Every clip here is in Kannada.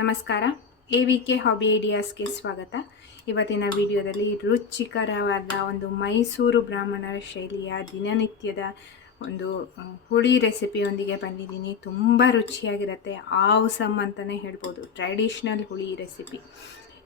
ನಮಸ್ಕಾರ. ಎ ವಿ ಕೆ ಹಾಬಿ ಐಡಿಯಾಸ್ಗೆ ಸ್ವಾಗತ. ಇವತ್ತಿನ ವಿಡಿಯೋದಲ್ಲಿ ರುಚಿಕರವಾದ ಒಂದು ಮೈಸೂರು ಬ್ರಾಹ್ಮಣರ ಶೈಲಿಯ ದಿನನಿತ್ಯದ ಒಂದು ಹುಳಿ ರೆಸಿಪಿಯೊಂದಿಗೆ ಬಂದಿದ್ದೀನಿ. ತುಂಬ ರುಚಿಯಾಗಿರುತ್ತೆ. ಆವ್ಸಮ್ ಅಂತಲೇ ಹೇಳ್ಬೋದು. ಟ್ರೆಡಿಷ್ನಲ್ ಹುಳಿ ರೆಸಿಪಿ.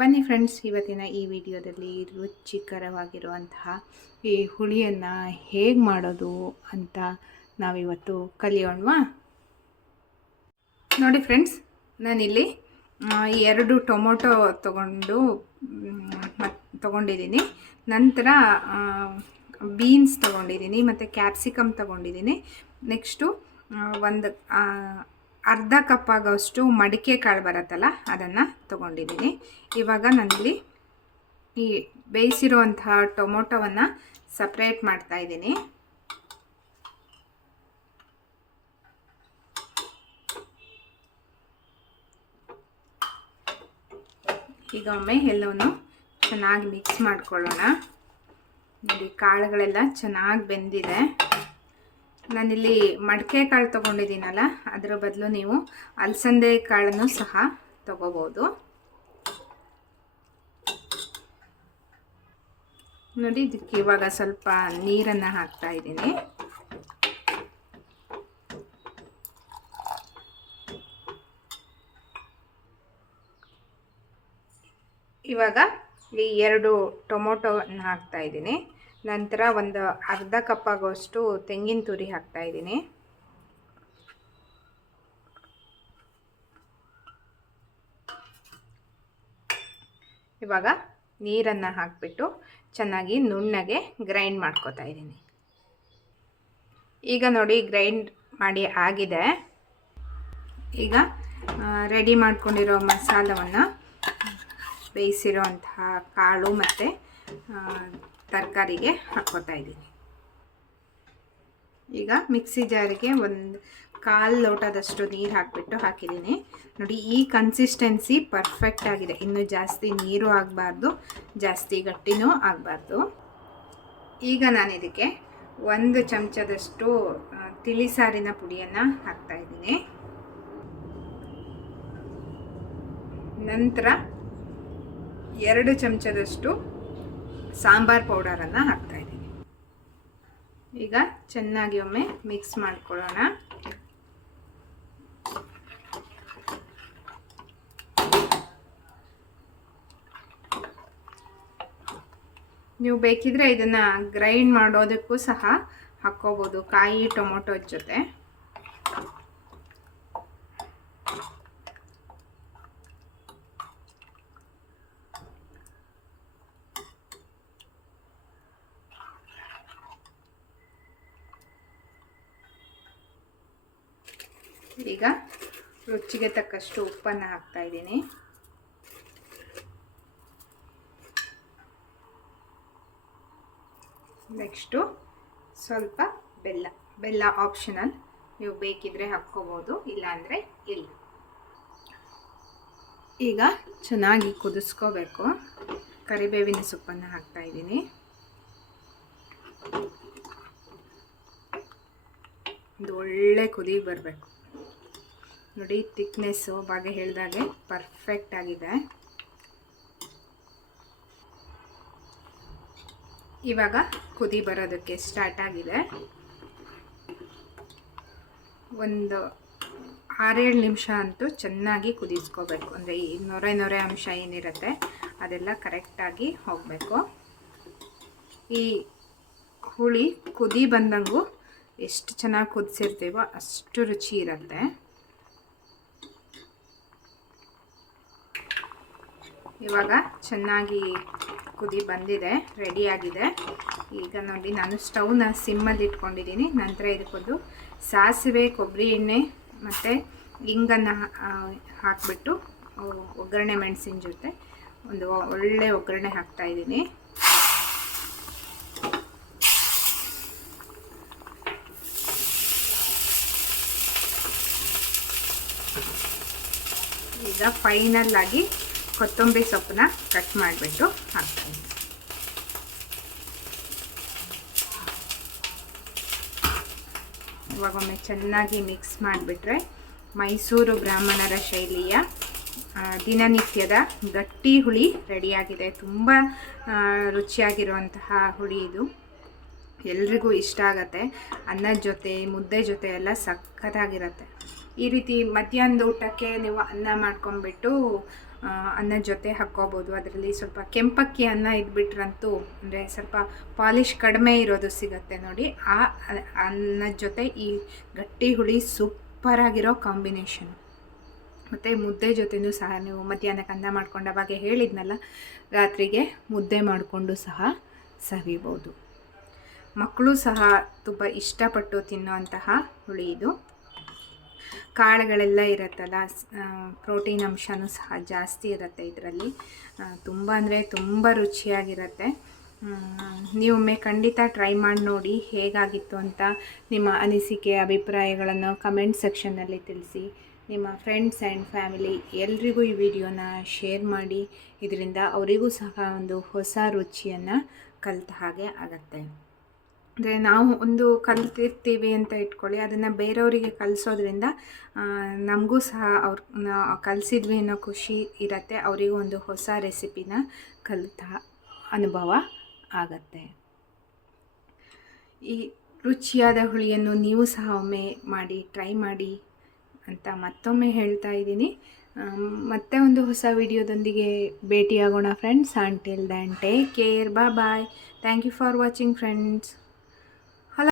ಬನ್ನಿ ಫ್ರೆಂಡ್ಸ್ ಇವತ್ತಿನ ಈ ವಿಡಿಯೋದಲ್ಲಿ ರುಚಿಕರವಾಗಿರುವಂತಹ ಈ ಹುಳಿಯನ್ನು ಹೇಗೆ ಮಾಡೋದು ಅಂತ ನಾವಿವತ್ತು ಕಲಿಯೋಣವಾ? ನೋಡಿ ಫ್ರೆಂಡ್ಸ್ ನಾನಿಲ್ಲಿ ಎರಡು ಟೊಮೊಟೊ ತಗೊಂಡು ಮತ್ತು ತೊಗೊಂಡಿದ್ದೀನಿ. ನಂತರ ಬೀನ್ಸ್ ತೊಗೊಂಡಿದ್ದೀನಿ, ಮತ್ತು ಕ್ಯಾಪ್ಸಿಕಮ್ ತೊಗೊಂಡಿದ್ದೀನಿ. ನೆಕ್ಸ್ಟು ಒಂದು ಅರ್ಧ ಕಪ್ ಆಗೋಷ್ಟು ಮಡಿಕೆ ಕಾಳು ಬರುತ್ತಲ್ಲ, ಅದನ್ನು ತೊಗೊಂಡಿದ್ದೀನಿ. ಇವಾಗ ನನ್ನಲ್ಲಿ ಈ ಬೇಯಿಸಿರುವಂತಹ ಟೊಮೊಟೊವನ್ನು ಸಪ್ರೇಟ್ ಮಾಡ್ತಾ ಇದ್ದೀನಿ. ಈಗ ಒಮ್ಮೆ ಎಲ್ಲವನ್ನು ಚೆನ್ನಾಗಿ ಮಿಕ್ಸ್ ಮಾಡ್ಕೊಳ್ಳೋಣ. ನೋಡಿ, ಕಾಳುಗಳೆಲ್ಲ ಚೆನ್ನಾಗಿ ಬೆಂದಿದೆ. ನಾನಿಲ್ಲಿ ಮಡಿಕೆ ಕಾಳು ತೊಗೊಂಡಿದ್ದೀನಲ್ಲ, ಅದರ ಬದಲು ನೀವು ಅಲಸಂದೆ ಕಾಳನ್ನು ಸಹ ತಗೋಬೋದು. ನೋಡಿ, ಇದಕ್ಕೆ ಇವಾಗ ಸ್ವಲ್ಪ ನೀರನ್ನು ಹಾಕ್ತಾ ಇದ್ದೀನಿ. ಇವಾಗ ಈ ಎರಡು ಟೊಮೊಟೊವನ್ನು ಹಾಕ್ತಾ ಇದ್ದೀನಿ. ನಂತರ ಒಂದು ಅರ್ಧ ಕಪ್ ಆಗೋಷ್ಟು ತೆಂಗಿನ ತುರಿ ಹಾಕ್ತಾ ಇದ್ದೀನಿ. ಇವಾಗ ನೀರನ್ನು ಹಾಕಿಬಿಟ್ಟು ಚೆನ್ನಾಗಿ ನುಣ್ಣಗೆ ಗ್ರೈಂಡ್ ಮಾಡ್ಕೊತಾ ಇದ್ದೀನಿ. ಈಗ ನೋಡಿ ಗ್ರೈಂಡ್ ಮಾಡಿ ಆಗಿದೆ. ಈಗ ರೆಡಿ ಮಾಡ್ಕೊಂಡಿರೋ ಮಸಾಲವನ್ನು ಬೇಯಿಸಿರೋಂತಹ ಕಾಳು ಮತ್ತು ತರಕಾರಿಗೆ ಹಾಕ್ಕೋತಾ ಇದ್ದೀನಿ. ಈಗ ಮಿಕ್ಸಿ ಜಾರಿಗೆ ಒಂದು ಕಾಲು ಲೋಟದಷ್ಟು ನೀರು ಹಾಕಿಬಿಟ್ಟು ಹಾಕಿದ್ದೀನಿ. ನೋಡಿ, ಈ ಕನ್ಸಿಸ್ಟೆನ್ಸಿ ಪರ್ಫೆಕ್ಟ್ ಆಗಿದೆ. ಇನ್ನು ಜಾಸ್ತಿ ನೀರು ಆಗಬಾರ್ದು, ಜಾಸ್ತಿ ಗಟ್ಟಿನೂ ಆಗಬಾರ್ದು. ಈಗ ನಾನು ಇದಕ್ಕೆ ಒಂದು ಚಮಚದಷ್ಟು ತಿಳಿಸಾರಿನ ಪುಡಿಯನ್ನು ಹಾಕ್ತಾ ಇದ್ದೀನಿ. ನಂತರ ಎರಡು ಚಮಚದಷ್ಟು ಸಾಂಬಾರ್ ಪೌಡರನ್ನು ಹಾಕ್ತಾ ಇದ್ದೀನಿ. ಈಗ ಚೆನ್ನಾಗಿ ಒಮ್ಮೆ ಮಿಕ್ಸ್ ಮಾಡ್ಕೊಳ್ಳೋಣ. ನೀವು ಬೇಕಿದ್ರೆ ಇದನ್ನು ಗ್ರೈಂಡ್ ಮಾಡೋದಕ್ಕೂ ಸಹ ಹಾಕ್ಕೋಬೋದು, ಕಾಯಿ ಟೊಮೊಟೊ ಜೊತೆ. ಈಗ ರುಚಿಗೆ ತಕ್ಕಷ್ಟು ಉಪ್ಪನ್ನು ಹಾಕ್ತಾ ಇದ್ದೀನಿ. ನೆಕ್ಸ್ಟು ಸ್ವಲ್ಪ ಬೆಲ್ಲ. ಬೆಲ್ಲ ಆಪ್ಷನಲ್ ನೀವು ಬೇಕಿದ್ರೆ ಹಾಕ್ಕೋಬೋದು, ಇಲ್ಲಾಂದರೆ ಇಲ್ಲ. ಈಗ ಚೆನ್ನಾಗಿ ಕುದಿಸ್ಕೋಬೇಕು. ಕರಿಬೇವಿನ ಸೊಪ್ಪನ್ನು ಹಾಕ್ತಾ ಇದ್ದೀನಿ. ಒಂದು ಒಳ್ಳೆ ಕುದಿ ಬರಬೇಕು. ನೋಡಿ ತಿಕ್ನೆಸ್ಸು ಬಾಗೆ ಹೇಳಿದಾಗೆ ಪರ್ಫೆಕ್ಟ್ ಆಗಿದೆ. ಇವಾಗ ಕುದಿ ಬರೋದಕ್ಕೆ ಸ್ಟಾರ್ಟ್ ಆಗಿದೆ. ಒಂದು ಆರೇಳು ನಿಮಿಷ ಅಂತೂ ಚೆನ್ನಾಗಿ ಕುದಿಸ್ಕೋಬೇಕು. ಅಂದರೆ ಈ ನೊರೆ ನೊರೆ ಅಂಶ ಏನಿರುತ್ತೆ, ಅದೆಲ್ಲ ಕರೆಕ್ಟಾಗಿ ಹೋಗಬೇಕು. ಈ ಹುಳಿ ಕುದಿ ಬಂದಂಗೂ ಎಷ್ಟು ಚೆನ್ನಾಗಿ ಕುದಿಸಿರ್ತೀವೋ ಅಷ್ಟು ರುಚಿ ಇರುತ್ತೆ. ಇವಾಗ ಚೆನ್ನಾಗಿ ಕುದಿ ಬಂದಿದೆ ರೆಡಿಯಾಗಿದೆ ಈಗ ನೋಡಿ, ನಾನು ಸ್ಟವ್ನ ಸಿಮ್ಮಲ್ಲಿ ಇಟ್ಕೊಂಡಿದ್ದೀನಿ. ನಂತರ ಇದಕ್ಕೊಂದು ಸಾಸಿವೆ, ಕೊಬ್ಬರಿ ಎಣ್ಣೆ ಮತ್ತು ಇಂಗನ್ನು ಹಾಕಿಬಿಟ್ಟು ಒಗ್ಗರಣೆ ಮೆಣಸಿನ ಜೊತೆ ಒಂದು ಒಳ್ಳೆ ಒಗ್ಗರಣೆ ಹಾಕ್ತಾ ಹಾಕ್ತಾಯಿದ್ದೀನಿ ಈಗ ಫೈನಲ್ ಆಗಿ ಕೊತ್ತಂಬರಿ ಸೊಪ್ಪನ್ನ ಕಟ್ ಮಾಡಿಬಿಟ್ಟು ಹಾಕ್ತೀನಿ. ಇವಾಗೊಮ್ಮೆ ಚೆನ್ನಾಗಿ ಮಿಕ್ಸ್ ಮಾಡಿಬಿಟ್ರೆ ಮೈಸೂರು ಬ್ರಾಹ್ಮಣರ ಶೈಲಿಯ ದಿನನಿತ್ಯದ ಗಟ್ಟಿ ಹುಳಿ ರೆಡಿಯಾಗಿದೆ. ತುಂಬ ರುಚಿಯಾಗಿರುವಂತಹ ಹುಳಿ ಇದು. ಎಲ್ರಿಗೂ ಇಷ್ಟ ಆಗತ್ತೆ. ಅನ್ನದ ಜೊತೆ, ಮುದ್ದೆ ಜೊತೆ ಎಲ್ಲ ಸಖತ್ತಾಗಿರತ್ತೆ. ಈ ರೀತಿ ಮಧ್ಯಾಹ್ನದ ಊಟಕ್ಕೆ ನೀವು ಅನ್ನ ಮಾಡ್ಕೊಂಡ್ಬಿಟ್ಟು ಆ, ಅನ್ನದ ಜೊತೆ ಹಾಕ್ಕೋಬೋದು. ಅದರಲ್ಲಿ ಸ್ವಲ್ಪ ಕೆಂಪಕ್ಕಿ ಅನ್ನ ಇದ್ಬಿಟ್ರಂತೂ ಅಂದರೆ ಸ್ವಲ್ಪ ಪಾಲಿಶ್ ಕಡಿಮೆ ಇರೋದು ಸಿಗುತ್ತೆ ನೋಡಿ. ಆ ಅನ್ನದ ಜೊತೆ ಈ ಗಟ್ಟಿ ಹುಳಿ ಸೂಪರಾಗಿರೋ ಕಾಂಬಿನೇಷನ್. ಮತ್ತು ಮುದ್ದೆ ಜೊತೆನೂ ಸಹ ನೀವು ಮಧ್ಯಾಹ್ನಕ್ಕೆ ಅನ್ನ ಮಾಡ್ಕೊಂಡ ಬಗ್ಗೆ ಹೇಳಿದ್ನಲ್ಲ ರಾತ್ರಿಗೆ ಮುದ್ದೆ ಮಾಡಿಕೊಂಡು ಸಹ ಸವಿಬೋದು. ಮಕ್ಕಳು ಸಹ ತುಂಬ ಇಷ್ಟಪಟ್ಟು ತಿನ್ನುವಂತಹ ಹುಳಿ ಇದು. ಕಾಳುಗಳೆಲ್ಲ ಇರುತ್ತಲ್ಲ ಪ್ರೋಟೀನ್ ಅಂಶನೂ ಸಹ ಜಾಸ್ತಿ ಇರುತ್ತೆ ಇದರಲ್ಲಿ. ತುಂಬ ಅಂದರೆ ತುಂಬ ರುಚಿಯಾಗಿರುತ್ತೆ. ನೀವೊಮ್ಮೆ ಖಂಡಿತ ಟ್ರೈ ಮಾಡಿ ನೋಡಿ ಹೇಗಾಗಿತ್ತು ಅಂತ ನಿಮ್ಮ ಅನಿಸಿಕೆ, ಅಭಿಪ್ರಾಯಗಳನ್ನು ಕಮೆಂಟ್ ಸೆಕ್ಷನ್ನಲ್ಲಿ ತಿಳಿಸಿ. ನಿಮ್ಮ ಫ್ರೆಂಡ್ಸ್ ಆ್ಯಂಡ್ ಫ್ಯಾಮಿಲಿ ಎಲ್ರಿಗೂ ಈ ವಿಡಿಯೋನ ಶೇರ್ ಮಾಡಿ. ಇದರಿಂದ ಅವರಿಗೂ ಸಹ ಒಂದು ಹೊಸ ರುಚಿಯನ್ನು ಕಲಿತ ಹಾಗೆ ಆಗತ್ತೆ. ಅಂದರೆ ನಾವು ಒಂದು ಕಲ್ತಿರ್ತೀವಿ ಅಂತ ಇಟ್ಕೊಳ್ಳಿ. ಅದನ್ನು ಬೇರೆಯವರಿಗೆ ಕಲಿಸೋದ್ರಿಂದ ನಮಗೂ ಸಹ ಅವ್ರು ಕಲಿಸಿದ್ವಿ ಅನ್ನೋ ಖುಷಿ ಇರುತ್ತೆ. ಅವರಿಗೂ ಒಂದು ಹೊಸ ರೆಸಿಪಿನ ಕಲಿತ ಅನುಭವ ಆಗತ್ತೆ. ಈ ರುಚಿಯಾದ ಹುಳಿಯನ್ನು ನೀವು ಸಹ ಒಮ್ಮೆ ಮಾಡಿ, ಟ್ರೈ ಮಾಡಿ ಅಂತ ಮತ್ತೊಮ್ಮೆ ಹೇಳ್ತಾ ಇದ್ದೀನಿ. ಮತ್ತೆ ಒಂದು ಹೊಸ ವಿಡಿಯೋದೊಂದಿಗೆ ಭೇಟಿಯಾಗೋಣ friends until then take care ಬಾ bye thank you for watching friends